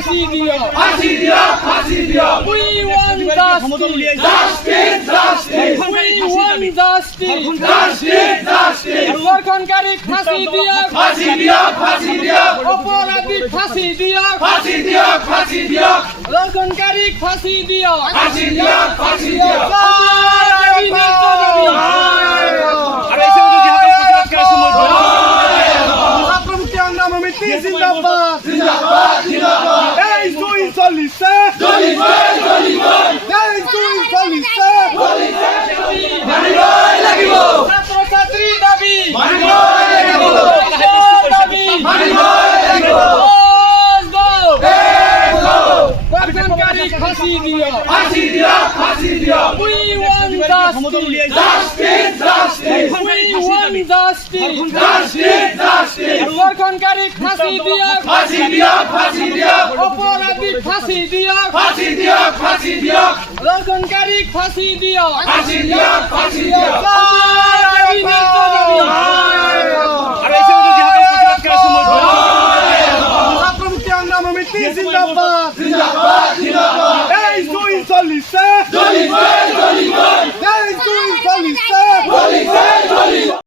ফাঁসি দিও ফাঁসি দিও ফাঁসি দিও We want justice. Justice justice We want justice. Justice justice ধর্ষণকারী ফাঁসি দিও ফাঁসি দিও ফাঁসি দিও অপরাধী ফাঁসি দিও ফাঁসি দিও ফাঁসি দিও ধর্ষণকারী ফাঁসি দিও ফাঁসি দিও ফাঁসি দিও দাবি ন্যায্য দাবি। আরে এসে যদি হাতে প্রতিবাদ করার সময় ছাত্রমুক্তি আন্দোলন সমিতি জিন্দাবাদ জিন্দাবাদ জিন্দাবাদ এই দুই চলিছে চলিবে চলিবে এই দুই চলিছে মানিবই লাগিব ছাত্রছাত্রী দাবি মানিবই লাগিব দাবি মানিবই লাগিব ধর্ষণকারী ফাঁসি দিও ফাঁসি দিও ফাঁসি দিও We want justice. Justice justice We want justice. Justice justice ধর্ষণকারী ফাঁসি দিও ফাঁসি দিও ফাঁসি দিও অপরাধী ফাঁসি দিও ফাঁসি দিও ফাঁসি দিও ধর্ষণকারী ফাঁসি দিও ফাঁসি দিও ফাঁসি দিও দাবি ন্যায্য দাবি। আরে এসে যদি হাতে প্রতিবাদ করার সময় ছাত্রমুক্তি আন্দোলন সমিতি জিন্দাবাদ জিন্দাবাদ জিন্দাবাদ এই দুই চলিছে চলিবে চলিবে এই দুই চলিছে চলিবে চলিবে